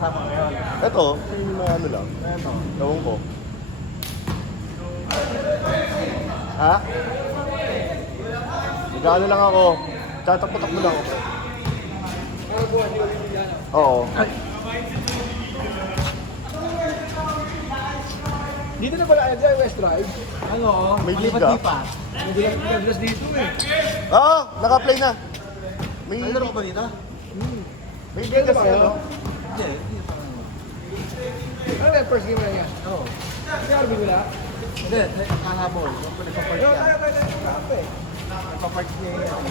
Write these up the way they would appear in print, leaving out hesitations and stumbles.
kasama ngayon. Ito, yung mga ano lang. Ito. Tawang ko. Ha? Nag-ano lang ako. Tatakbo-takbo lang ako. Oo. Dito na pala dyan, West Drive. Ano? May liga. Lipat-lipat. Madalas dito eh. Naka-play na. May May laro ka ba dito? May liga kasi ano. Hindi. Hindi pa. Ano yung first game na yan? Oo. Si Arby wala? Hindi. Kahabol. Yung nagpa-park Yo, yan. tayo. Nagpa-park niya yan.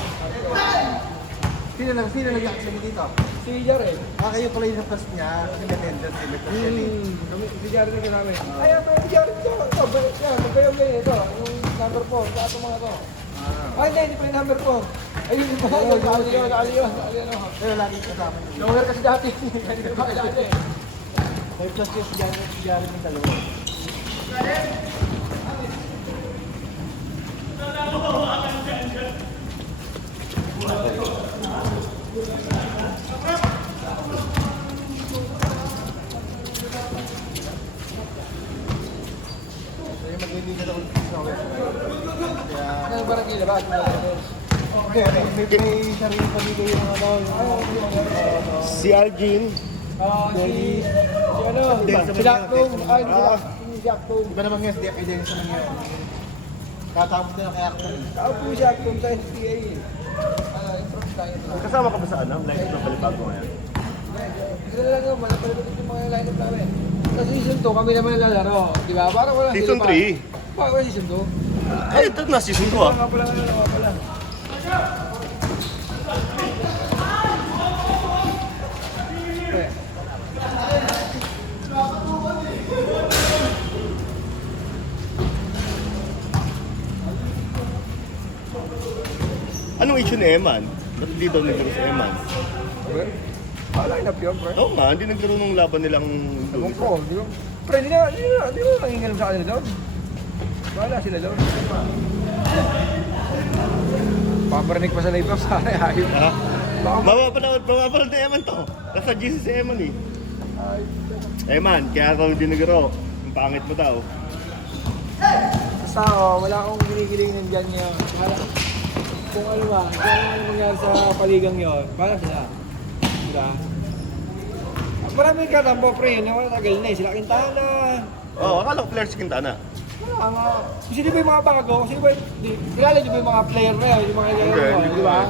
Sino nag-action mo dito? Si Jaren. Kayo pala yung first niya. Kasi may attendance. May first yan eh. Si Jaren na namin. Ay, pero si Jaren ito. Ito, yan. Magkayo ngayon ito. Yung number 4. Sa ato mga ito. Ay, hindi pa yung number 4. Ayun yung mga yun. Nakali yun. Pero lagi kasama niyo. Lower kasi dati. Hindi ko makilala eh. May plus yung si Jaren yung dalawa. Kaya magliligan ako sa West Drive. Kaya... Ano parang kilabas? Okay, may sarili pamilya yung ano, Si Algin. Si ano? Si Daktung. Ay, si Daktung. Iba naman nga, hindi kayo sa mga katapos na kaya ako. Ako po si Daktung sa STA eh. Improve tayo ito. Kasama ka ba sa ano? Like ito Balibago ngayon? Isa na lang naman, napalipat yung mga lineup namin. Sa season 2, kami naman nalalaro. Di ba? Parang wala Season 3. Bakit wala season 2? Ay, ito na season ko ah. Nga pala, nga pala. Eh, Anong issue ni Eman? Ba't hindi daw naglaro si Eman? lineup yun, pre. Oo nga, hindi naglaro nung laban nilang Ewan Luis. ko, di ba? Pre, di na nanginginom sa kanila doon. Wala sila doon. Paparinig pa sa live of sana, ayun. Ha? Baka Mapapanood ni Eman to. Nasa GC si Eman eh. Eman, kaya raw hindi naglaro. Ang pangit mo daw. Basta wala akong ginigilingan dyan niya. Kung ano ba, kung ano mangyari sa paligang yun, para sila. Diba? Maraming katampo pre, yun, tagal na eh. Sila Quintana. Oo, akala ko player si Quintana. Wala nga. Kasi di ba yung mga bago? Kasi di ba, kilala di ba yung mga player na yun, yung mga Okay, gano'n, hindi ko di ba? alam.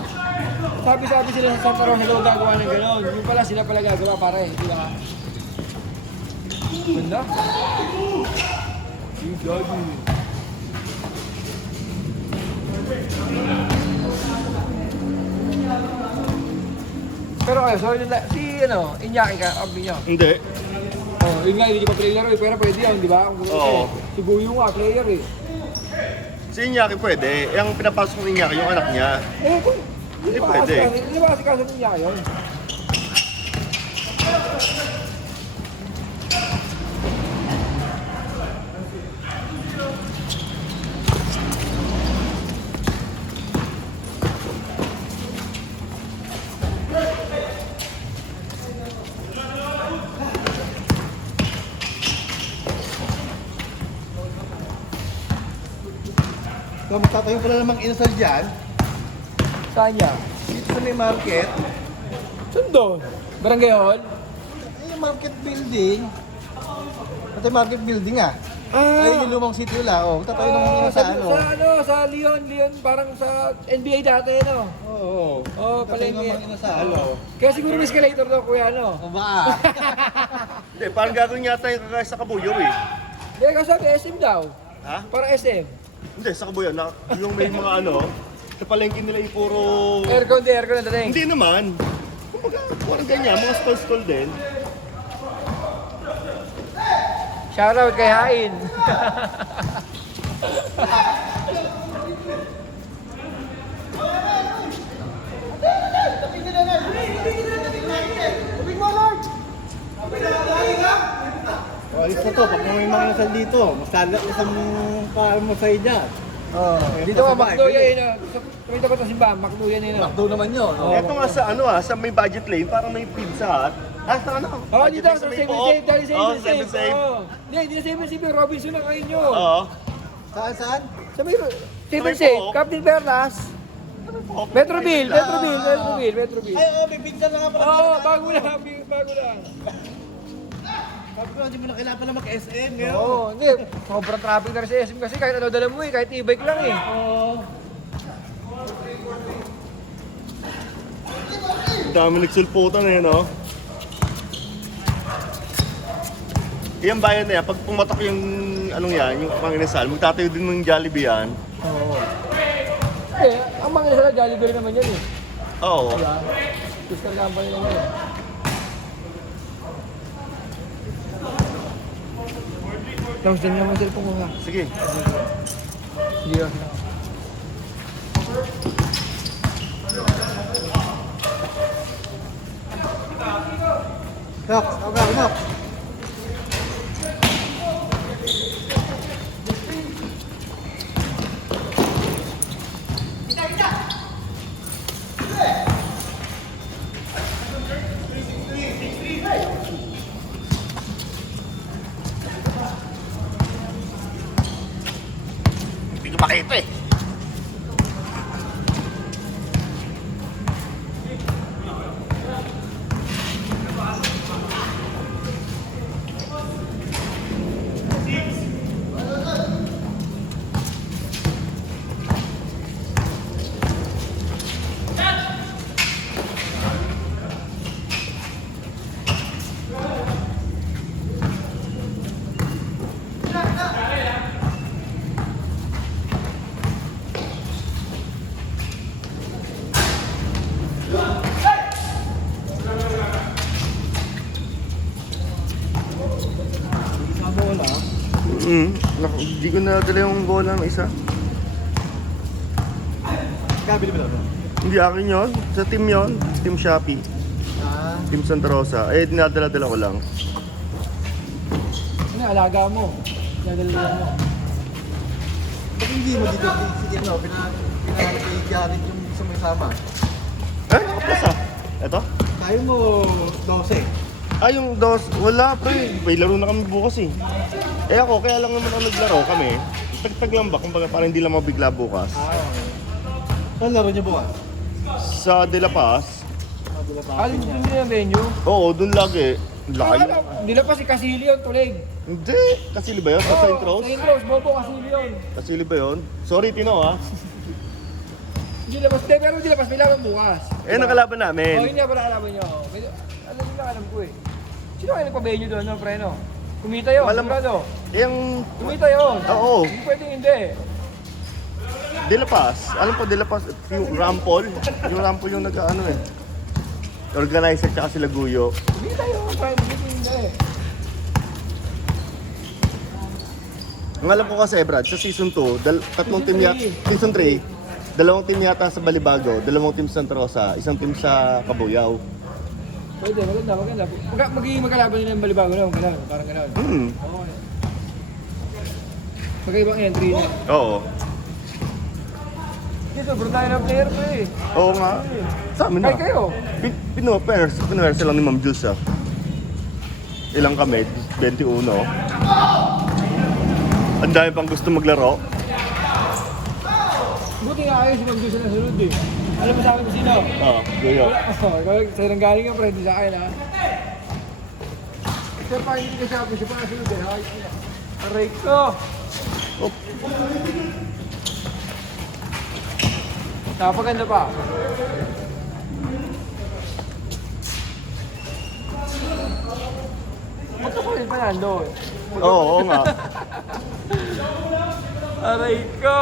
Sabi sila sa Santa Rosa daw gagawa ng gano'n. Yung pala sila pala gagawa pare, di ba? Ganda. Yung gagi. Pero kayo, sorry nila, si ano, Iñaki ka, abdi niyo. Hindi. Oh, yun nga, hindi pa player eh, pero pwede yan, di ba? Oo. Si Buyo nga, player eh. Si Iñaki pwede. Yung pinapasok ng Iñaki, yung anak niya. Eh, kung, Hindi pwede. Hindi ba kasi kaso niya yun? So, magtatayo pala namang inasal dyan. Saan niya? Dito sa may market. Saan doon? Barangay Hall? Ay, market building. Ito yung market building ah. Ay, yung lumang city wala. Oh, magtatayo ng inasal. Sa Leon, parang sa NBA dati, no? Oo. Oh, Magtatayo palengke. ng inasal. Oh. Kaya siguro may escalator daw, kuya, no? O ba? Hindi, parang gagawin yata yung kagaya sa Kabuyaw eh. Hindi, kasi SM daw. Ha? Para SM. Hindi, sa Kabuyaw. Yung may mga ano, sa palengke nila yung puro... Aircon na dating. Hindi naman. Kumbaga, parang ganyan, mga stall din. Shoutout kay Hain. O, alis na to. Pag may mga inasal dito, mas lalat isang mo sa dyan. Oh, dito ka, Makduya yun. Tumita ba ito simbahan? Makduya yun. Makdo naman yun. Ito nga sa ano sa may budget lane, parang may pizza hut. sa ano? Oo, dito sa may 7 po-op. save, dahil Oo, 7 save. 7 save. Oo. Hindi na 7 save, Robinson na kayo nyo. Oo. Saan? Sa may 7 may save, po-op. Captain Perlas. Metroville. Ay, oo, may pinsan na nga pala. Oo, bago lang. Sabi ko, hindi mo na kailangan pala mag-SM ngayon. Oo, hindi. Sobrang traffic na rin sa SM kasi kahit ano dala mo eh, kahit e-bike lang eh. Oo. Ang dami nagsulputan eh, no? Yung bayan na yan, pag pumatak yung anong yan, yung Panginasal, magtatayo din ng Jollibee yan. Oo. Eh, ang mga nasa Jollibee rin naman yan eh. Oo. Diba? Fiscal company naman eh. Tapos din naman cellphone ko nga. Sige. Sige. Knox, okay, knock. Hindi ko makita eh. Hindi ko nadala yung bola ng isa. Kabili mo lang. Hindi akin yun. Sa team yun. Team Shopee. Ah, Team Santa Rosa. Eh, dinadala-dala ko lang. Ano, alaga mo. Nadala mo. ba't hindi mo dito, sige, no, pinahanap kay Jared yung sa may sama. Eh, nakapasa. Eto? Tayo mo, 12. Ah, yung dos. Wala pre. May laro na kami bukas eh. Eh ako, kaya lang naman ako naglaro kami. Tag-tag lang ba? Kumbaga parang hindi lang mabigla bukas. Saan laro niyo bukas? Sa De La Paz. Alin doon yung venue? Oo, dun lagi. Layo. Hindi na pa si Casilion, tulig. Hindi. Kasili ba yun? Sa Saint Rose? Saint Rose, Bobo Casilion. Kasili ba yun? Sorry, Tino ha. Hindi labas, pero hindi labas, may laban bukas. Eh, nakalaban Oh, namin. yun nga pala kalaban nyo. Alam nyo lang, alam ko eh. Sino kayo nagpa-venue doon, no, preno? Kumita yun, Malam- sigurado. Yung... Kumita yun. Oo. Hindi pwedeng hindi. De La Paz. Alam ko, De La Paz. Yung Rampol. Yung Rampol yung nag-ano eh. Organizer tsaka sila Guyo. Kumita yun, preno. Hindi pwedeng hindi. Ang alam ko kasi, Brad, sa season 2, tatlong team yata, season 3, dalawang team yata sa Balibago, dalawang team sa Santa Rosa, isang team sa Cabuyao. Pwede, maganda. Magiging magkalaban nila yung Balibago na, gano'n, parang gano'n. Okay. Magkaibang entry na. Oo. Kasi sobrang tayo ng player ko eh. Oo nga. Sa amin na. Kahit kayo. Pinuwersa lang ni Ma'am Jules ah. Ilang kami? 21. Ang dami pang gusto maglaro. Buti nga kayo si Ma'am Jules na sunod eh. Alam mo sa akin kung sino? Oo, Guyo. Sa'yo nang galing yung friend sa akin ha. Siya pa hindi ka siya pa nasunod eh. Aray ko! Oh, Napaganda pa. Magkakulit pa nandun. oo nga. Aray ko!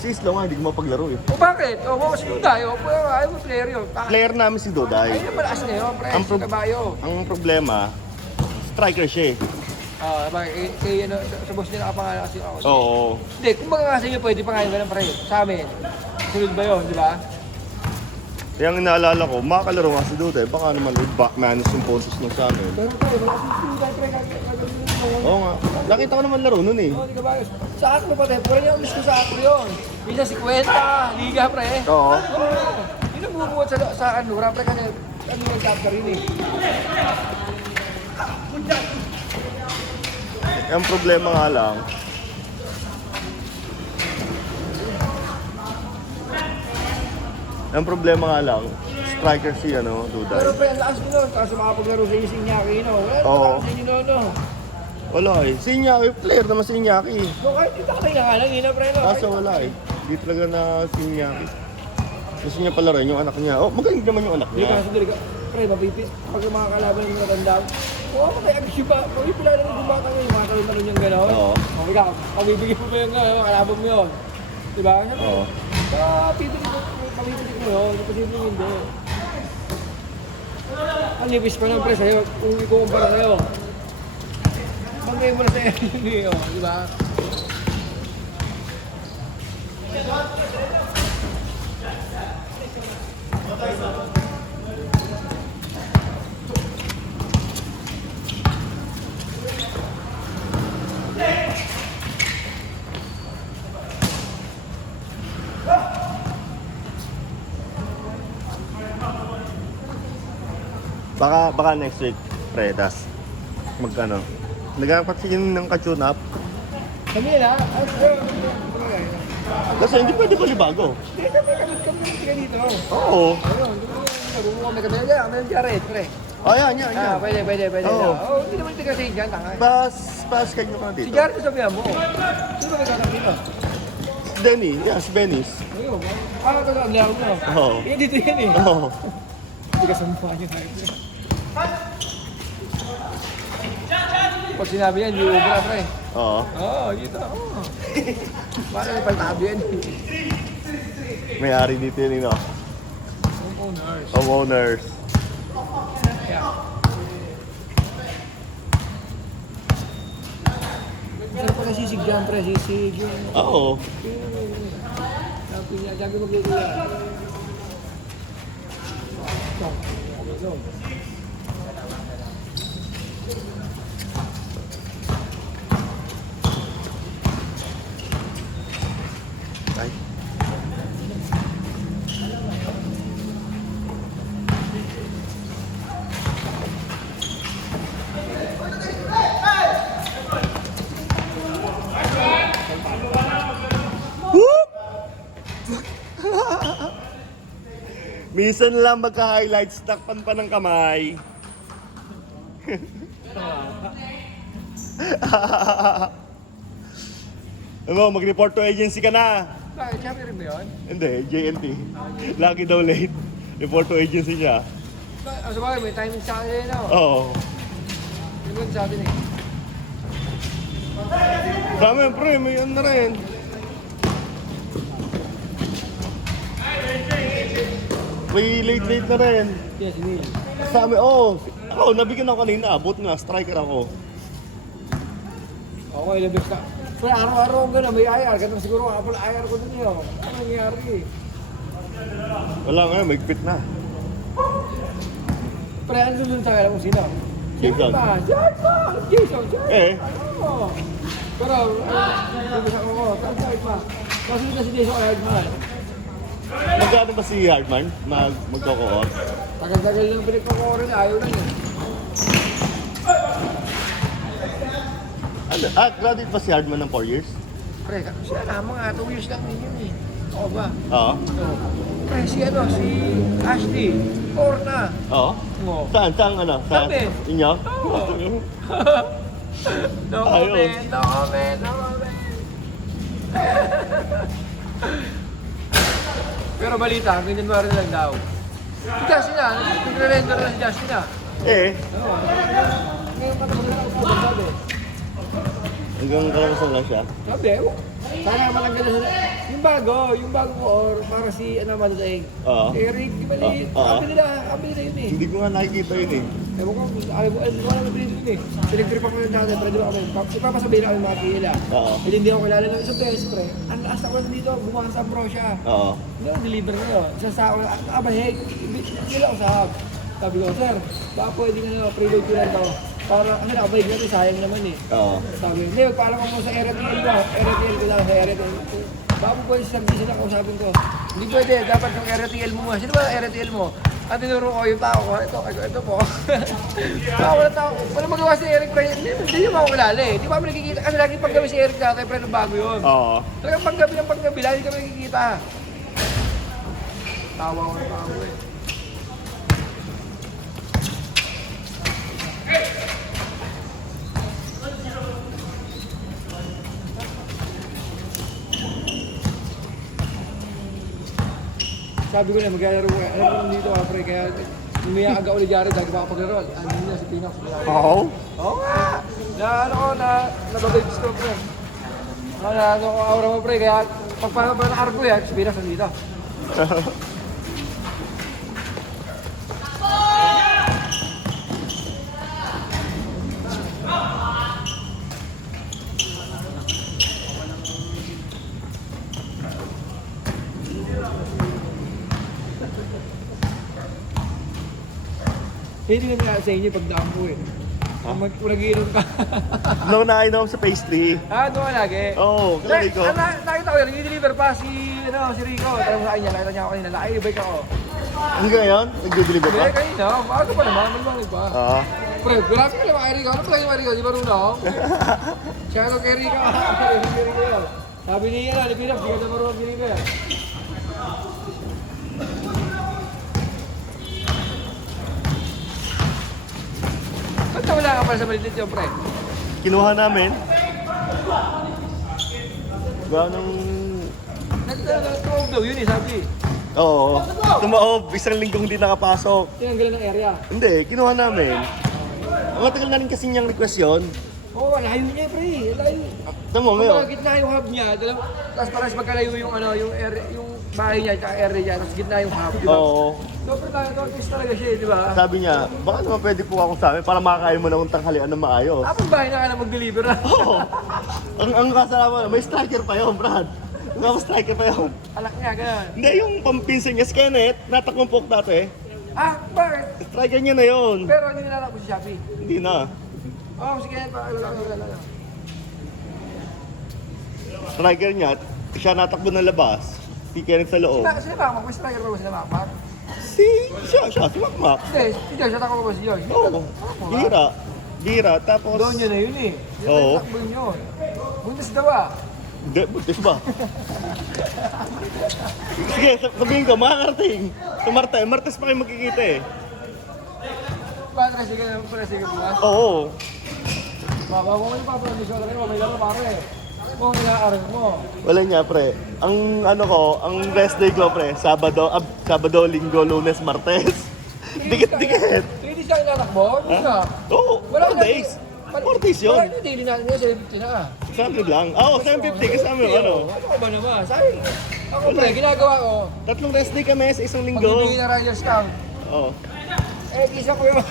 Si Islo nga, hindi ko mapaglaro eh. O bakit? O kasi yung tayo, ayaw mo player yun. Player namin si Doday. Ayun yung malakas na yun, pre. Ang Si Kabayo. Ang problema, striker siya eh. Bakit? Kaya ano, sa boss niya nakapangalan kasi ako. Oo. Hindi, kung baga nga sa inyo, pwede pangalan ka ng pre. Sa amin. Sunod ba yun, di ba? Kaya ang inaalala ko, makakalaro nga si Doday. Baka naman backmanage yung poses nung sa amin. Pero pre, wala kasi yung pre, gagawin mo. Oo nga. Nakita ko naman laro nun eh. Oo, di ka ba? Sa Acro pa tayo, pwede yung gusto sa Acro yun. Minsan si Kwenta, Liga pre. Oo. Oo. Yun ang bumubuhat sa Anura pre kasi Ano nag-capture yun eh. Ang problema nga lang, striker si Pero Duday. pre, ang lakas ko nun. Kaso makapaglaro sa ising Iñaki, no? Oo. Sa inyo, no? Wala eh. Si Iñaki, player naman si Iñaki. No, kahit dito ka na nga lang, ina, pre, no? Kaso wala eh. Di talaga na si Iñaki. Gusto niya pala rin yung anak niya. Oh, magaling naman yung anak Hindi niya. ka kasi dito, pre, mapipis. Pag yung mga kalaban ng mga tanda, oo, patay, agis ba? Pagpipila na yung bata ngayon, mga talon-talon yung gano'n. Oo. Okay ka, pabibigyan mo ba yung kalaban mo yun? Diba? Oo. Pabibigyan mo yun, posible hindi. Ang nipis pa ng pre sa'yo, kung ikukumpara sa'yo. Pag-may mo na sa'yo yun, di ba? Baka next week, Predas. Magkano? Nagkapat siya ng ka-tune up. Kami na, Kasi hindi pwede balibago. hindi kami dito. Oo. Ayun, kami kami ng Jared, pre. Oh, yan. Pwede Oo. na. Hindi naman tika sa dyan, tanga. Pass kayo ka Si dito. Jared, sabihan mo. Sino ba nagkakap dito? Denny, yes, Benny's. Ayun, parang ito ang laro mo. Oo. Dito yan eh. Oo. Hindi ka sampa niya. Pag sinabi yan, hindi ubra, pre. Oo. Oo, dito. Parang may paltabi yan. May-ari dito yun, no? Homeowners. Homeowners. Yeah. Pero pag nasisig dyan, pre, sisig yung... Oo. Sabi niya, sabi magluluto yan. Ito. Ay. Minsan lang magka-highlights, takpan pa ng kamay. Ano, mag-report to agency ka na. Bakit? Sabi rin ba yun? Hindi, JNT. Lagi daw late. Report to agency niya. Sa bagay, may timing sa akin na. Oo. Yun ba sa atin eh. Dami, pre, may ano na rin. May late na rin. Yes, Neil. Sa amin, ako, nabigyan ako kanina. Abot nga, striker ako. Okay, labis ka. Pero araw-araw ang gano'n, may IR. Ganun siguro, apple IR ko dun yun. Ano nangyari eh? Wala nga, may fit na. Pero ano dun sa kailan mo sino? Jason. Jason. Eh. Oo. Pero, labis ako ko. Saan pa? Kasunod na si Jason Hardman. Magkano ba si Hardman? Magkoko-off? Tagal-tagal lang pinagpakorin, ayaw lang eh. Ano? Graduate ba si Hardman ng 4 years? Pre, siya na, mga 2 years lang din yun eh. Oo ba? Oo. Pre, si Ashley, 4 na. Oo. Oo. Saan? Sa Sabi. inyo? No Ayos. comment. Pero balita, hanggang January na lang daw. Si Justin na, nagre-render na si Justin na. Eh, Oo. Ngayon pa naman ako sabi. hanggang kalabasan lang siya. Sabi, sana malanggan na sila. Yung bago ko, or para si, Madasaing. Oo. Eric, di maliit. Oo. Kami nila yun eh. Hindi ko nga nakikita yun eh. Ewan ko, alam ko alam mo din eh. Pinag-grip ako ng dati, pero di ba kami, ipapasabihin ako yung mga kila. Oo. Hindi ako kilala ng isang beses, pre. Ang last ako na dito, bumakas sa bro siya. Oo. Hindi ako deliver na yun. Isa sa ako, abaheg, kila ako sa hub. Sabi ko, sir, baka pwede nga preload ko lang to. Para, kasi nakabaheg na ito, sayang naman eh. Oo. Sabi ko, hindi, paalam ko mo sa RTL mo. RTL ko lang sa RTL. Baka pwede sa service na kausapin ko. Hindi pwede, dapat yung RTL mo nga. Sino ba ang RTL mo? At tinuro ko yung tao ko, ito po. Wala tao, wala magawa si Eric pre, hindi yung makakilala eh. Di ba kami nagkikita, kasi lagi paggabi si Eric dati, pre, nung bago yun. Oo. Talagang paggabi ng paggabi, lagi kami nagkikita. Tawa ko ng tao eh. Sabi ko na, maglalaro ko. Alam ko nandito ka, pre, kaya umiyak aga ulit Jared, lagi ba ako paglaro? Andun na si Pinox. Oo? Oo nga! Ano ko, nababibs ko, pre. Ano ko, aura mo, pre, kaya pag na-arc ko yan, si Pinox nandito. Hindi naman sa inyo pag daan mo eh. Kung nag-iinom ka. Nung nakainom sa pastry. Doon ka lagi. Oo, kalagay ko. Nakita ko yun, nag-deliver pa si Rico. Tara mo sa kanya, nakita niya ako kanina. Naka-e-bike ako. Hanggang ngayon, nag-deliver pa? Hindi, kanina. Bago pa naman, malibang pa. Oo. Pre, grabe ka naman kay Rico. Ano pala yung Rico? Di ba rin ako? Siya ito kay Rico. Kay Rico yun. Sabi niya, ni Pinap, di ka na marunong kay Rico yan. Ba't na wala ka pala sa malitit yung pre? Kinuha namin. Gawa ng... Nagtawag daw yun eh, sabi. Oo. Tumaob, isang linggong di nakapasok. Tinanggalan ng area. Hindi, kinuha namin. Ang matagal na rin kasi niyang request yun. Oo, layo niya pre. Layo. Tama mo Kung yun. gitna yung hub niya, tapos parang magkalayo yung yung area, yung bahay niya at area niya, tapos gitna yung hub, di ba? Oo. So, pero tortoise talaga siya, di ba? Sabi niya, baka naman pwede po ako sa amin para makakain mo na ng tanghalian na maayos. Apong bahay na ka na mag-deliver na. Oo. Ang kasalaman, may striker pa yun, Brad. May striker pa yun. Alak niya, gano'n. Hindi, yung pampinsin niya, si Kenneth, natakumpok dati. Bakit? Striker niya na yun. Pero hindi nilalak ko si Shopee. Hindi na. Oo, sige, alala. Striker niya, siya natakbo ng labas. Si Kenneth sa loob. Sila Makmak, may striker ba ba sila Makmak? Siya, si Makmak. Hindi, si Josh, natakbo ba si Josh? Oo. Gira. Tapos... Doon yun na yun eh. Yun Oo. ang takbo yun. Buntis daw ah. Hindi, buntis ba? Sige, sabihin ko, makakarating. Sa Martes pa kayo magkikita eh. Patre, sige bukas. Oo. Baka kung ano pa, producer rin mo, may laro pare. Kung inaaral mo. Wala niya, pre. Ang ang rest day ko, pre, Sabado, Linggo, Lunes, Martes. Dikit-dikit. 3 days ka inatakbo? Hindi na. Oo, 4 days. 4 days yun. Wala yung daily natin yun, 750 na. 700 lang. Oo, 750 kasama yung ano. Ano ka ba naman? Sabi, ako pre, ginagawa ko. 3 rest day kami sa isang linggo. Pag-ibigay na Riders Camp. Oo. Isa ko yun.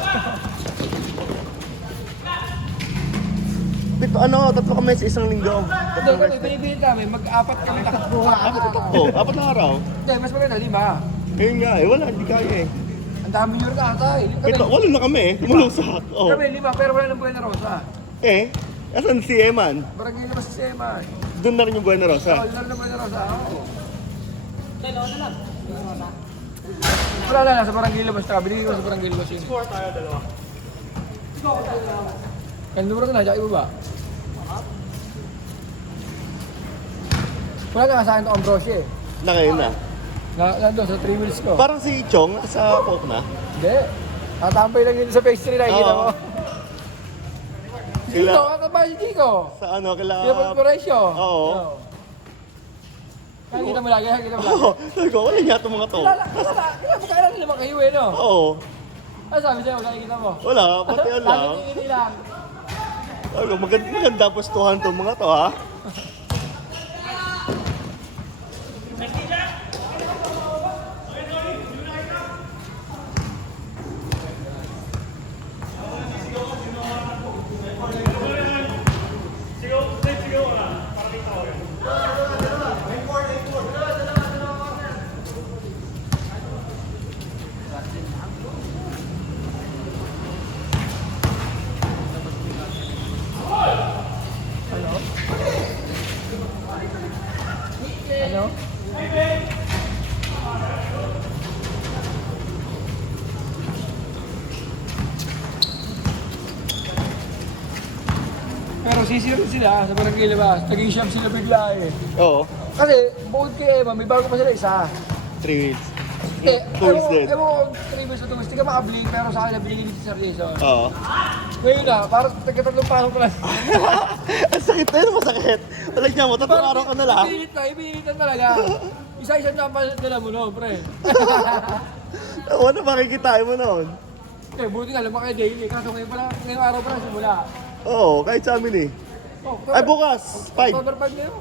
Tatlo kami sa isang linggo. Doon kami, binibilit namin, mag-apat kami takbo. Oo, 4 na araw. Hindi, mas maganda, 5. Ngayon nga eh, wala, hindi kaya eh. Ang dami nyo rin ata eh. Wala na kami eh, tumulusak. Oo. Kami, 5, pero wala ng Buena Rosa. Eh, asan si Eman? Barangay naman si Seman. Doon na rin yung Buena Rosa. Oo, yun na rin ng Buena Rosa. Oo. Wala na, nasa barangay labas na. Binigay ko sa barangay labas yun. Score tayo, 2. Kaya numero na, tsaka ibaba. Wala na, sa akin ito Ambrosia eh. Na kayo na. Nandun sa 3 wheels ko. Parang si Chong sa Coke na. Hindi. Natampay lang yun sa pastry, nakikita Oo. mo. Sila- Dito, katabay si Chico. Sa ano, kila... Sila Corporation. Oo. Nakikita mo lagi, nakikita mo lagi. Oo, sabi ko, wala niya itong mga to. Magkakaroon naman kayo eh, no? Oo. Ano sabi sa'yo, nakikita mo? Wala, pati yan lang. Lagi tingin lang. Sabi ko, maganda postuhan itong mga to, ha? Ano? Pero sisira sila sa barangay labas. Naging siyam sila bigla eh. Oo. Kasi bukod kay Emma, may bago pa sila isa. 3 Ewan Toys din. ko, 3 months na tumis. Hindi ka makabling, pero sa akin na binigyan si Sir Jason. Oo. Ngayon na, parang tagkatatlong pasok ko lang. Ang sakit na yun, masakit. Walang niya mo, tatlong araw ka na lang. Ibinitan talaga. Isa-isa na pa dala mo no, pre. Ano makikitain mo noon? Buti nga lumaki daily. Kaso ngayong araw pa lang simula. Oo, kahit sa amin eh. Ay, bukas, 5. October 5 na yun.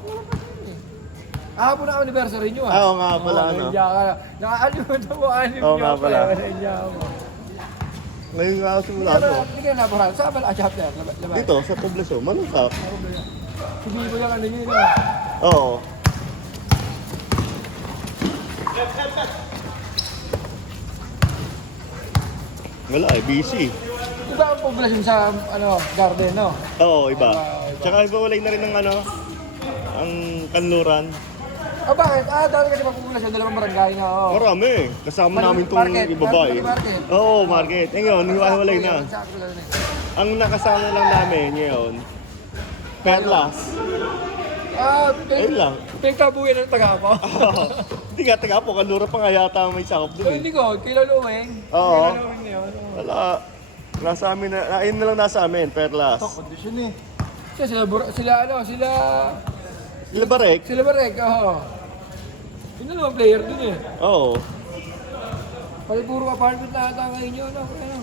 Hapon na anniversary nyo Oo nga pala, ano. Nakakalimutan mo, anim Oo nyo nga pala. Nandiyan ako. Ngayon nga ako simula Hindi ko. ka nabahan. Saan ba? Chapter. Labas. Dito, sa poblasyon, manungkap. Sige ko yung ano nyo yun. Oo. Wala eh, busy. Iba ang populasyon sa garden, no? Oo, iba. Tsaka iba walay na rin ng ang kanluran. Bakit? Dahil kasi populasyon, dalawang barangay na. Marami. Kasama namin itong Market. ibabae. Market. Oo, market. Eh ngayon, hiwa-hiwalay na. Sakto lang eh. Ang nakasama lang namin ngayon, Perlas. Ayun lang. Pinagtabuyan ng Tagapa. Hindi nga, taga po, kanlura pa nga yata may sakop So, dun eh. hindi ko, kiloluwing. Oo. Kiloluwing na yun. Wala. Nasa amin na, ayun na lang nasa amin, Perlas. Condition eh. Kasi sila Barek? Barek, oo. Yun na naman player dun eh. Oo. Pati puro apartment na ata ngayon yun. Ano?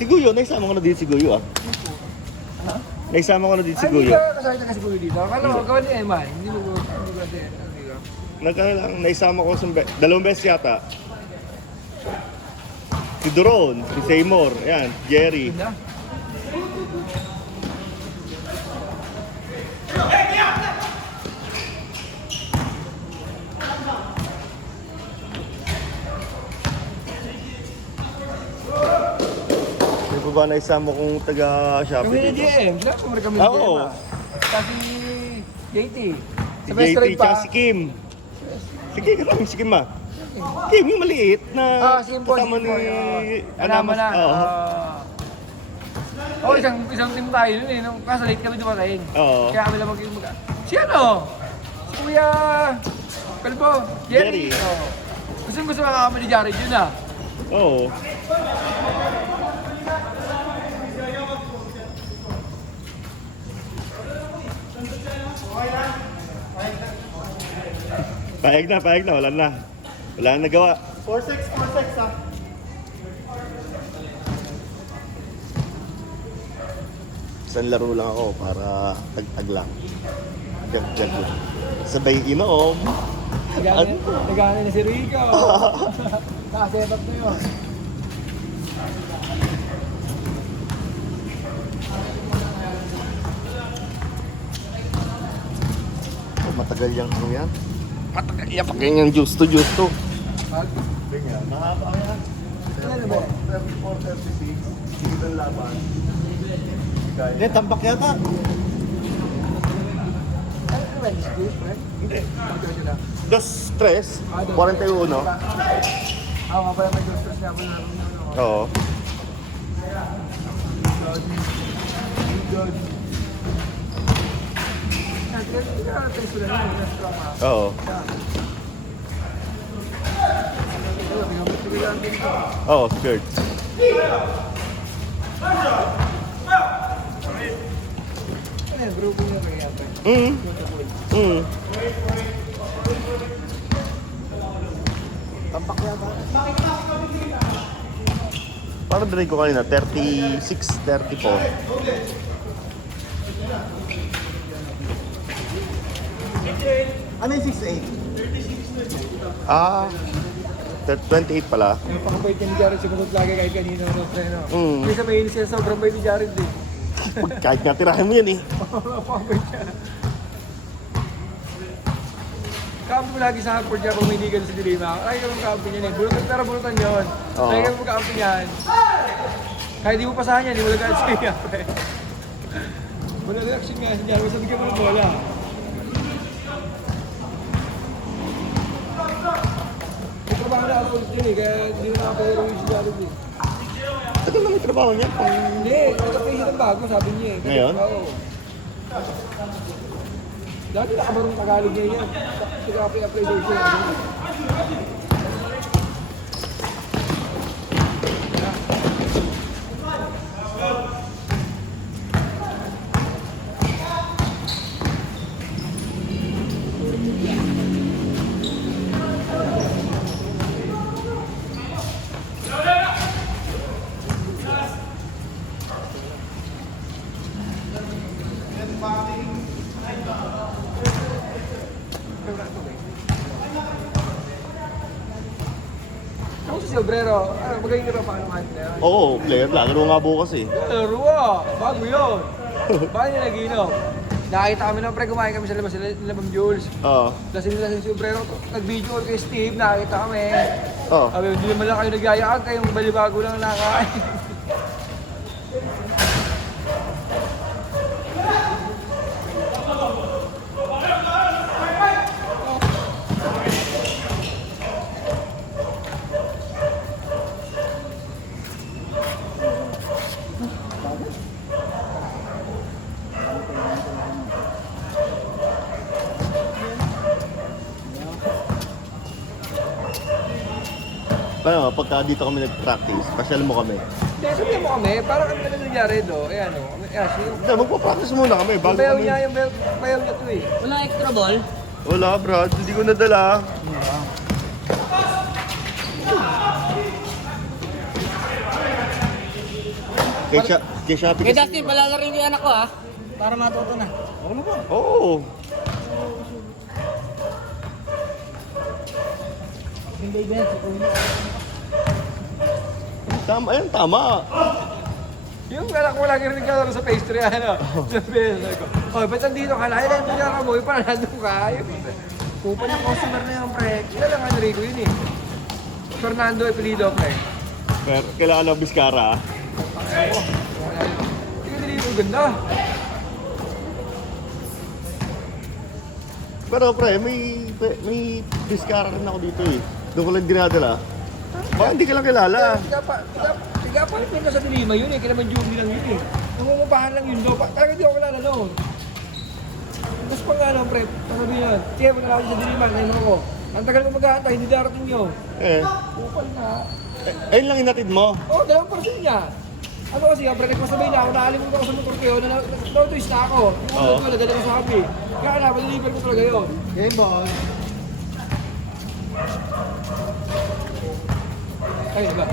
Si Guyo, naisama ko na dito si Guyo ah. Naisama ko na dito si Guyo. Hindi ka kasakit na si Guyo dito. Akala ko, gawa ni Emma. Hindi mo din. Naisama ko sa dalawang beses yata. Si Doron, si Seymour, yan, Jerry. Ganda. May ba naisama kong taga Kami Shopee ni dito? DM. Sila kumari kami ni Oo. DM. Kasi JT. Si Sa best JT friend pa. tsaka si Kim. Sige, katawin si Kim ah. Kim, yung maliit na Kim po. kasama ni Alaman na. Oo. Oo, isang team tayo nun eh. Kaso late kami dumating. Oo. Kaya kami lang mag- Si ano? Si Kuya Pelpo. Jerry. Jerry. Oo. Gusto makakama ni Jared yun ah. Oo. Pahig na, wala na. Wala na nagawa. 46 ah. Isang laro lang ako para tag-tag lang. Jag-jag lang. Sabay inom. Nagana na si Rico. Nakasetap na yun. Oh, matagal yung ano yan. Matagal yan. Pag ganyan juice to. Ganyan. Mahaba yan. Ano ba? 34, 36. Sige ang laban. Hindi, tambak yata. Ano ba? Discreet, right? Hindi. Pagkakita sila. Dos, tres. 41. Nga pala may gustos niya ako na. Oo. Oo. Oo, skirt. Grupo niya nangyayari. Tampak yata. Parang dinay ko kanina, 36, 34. Ano yung 6'8"? Ah, 28 pala. Yung pakabait niya ni Jared, sumunod lagi kahit kanino. Hindi sa mainis siya, sobrang bait ni Jared eh. Kahit nga tirahin mo yan eh. Pakabait siya. Kampi ko lagi sa Hartford kaya pag may legal sa Dilima. Ay, yung kampi niyan eh. Bulutan, pero bulutan yun. Oo. Kaya kung kampi niyan. Kaya di mo pasahan yan, di mo nag-add siya. Wala reaction nga siya dyan. Sabi ka mo ng bola. May trabaho na ako dyan eh, kaya hindi na nakapagaro yung siya dyan eh. Ito na may trabaho niya. Hindi, nakapagay siya ng bago, sabi niya eh. Ngayon? Oo. Dati nakabarong Tagalog niya yan. Nag-apply daw siya. Ako si Obrero, magaling ka ba paano handler? Oo, player. Lalo nga bukas eh. Ruwa, bago yun. Bago niya nag-inom. Nakita kami ng pre, kumain kami sa labas nila Ma'am Jules. Oo. Lasing si Obrero, nag-video call kay Steve, nakita kami. Oo. Sabi, hindi naman lang kayo nagyayaan, kayong balibago lang nakain. Paano, pagka dito kami nag-practice, pasyal mo kami. Hindi, sabihin mo kami, parang kami na nangyari do. Ayan o, Hindi, magpa-practice muna kami bago bayaw kami. niya yung bayaw niya to eh. Wala extra ball? Wala, Brad. Hindi ko nadala. Kay Shopee Kay kasi. Dustin, palalarin ko yung anak ko ha. Para matuto na. Oo. Yung baby yan, si Kuya. Tama, ayan, tama. Yung anak mo lagi rin kalaro sa pastry, ano? Sabi ko, oh, ba't nandito ka? Lahat lang nila ka mo, yung parang nandun ka. Kupa ng customer na yung pre. Kailan lang ano Rico yun eh. Fernando Epelido, pre. Pero kailangan ng biskara. Hindi ka dili mo ganda. Pero pre, may biskara rin ako dito eh. Doon ko lang dinadala. Baka hindi ka lang kilala. Tiga pa rin na sa Dilima yun eh. Kailangan Jubilee lang yun eh. Nangungupahan lang yun do. Talaga di ako kilala noon. Mas pa nga lang pre, sabi yan. Kaya mo na lang sa Dilima, ngayon ako. Ang tagal ko maghahantay, hindi darating nyo. Eh, Kupal na. ayun lang inatid mo. Oo, dalawang person niya. Ano kasi, pre, nagpasabay na ako, nakalimutan ako sa motor ko yun, na-notice na ako. Oo. Yung dala ko sa happy. Kaya na, deliver ko talaga yun. Game boss. Ay, ba?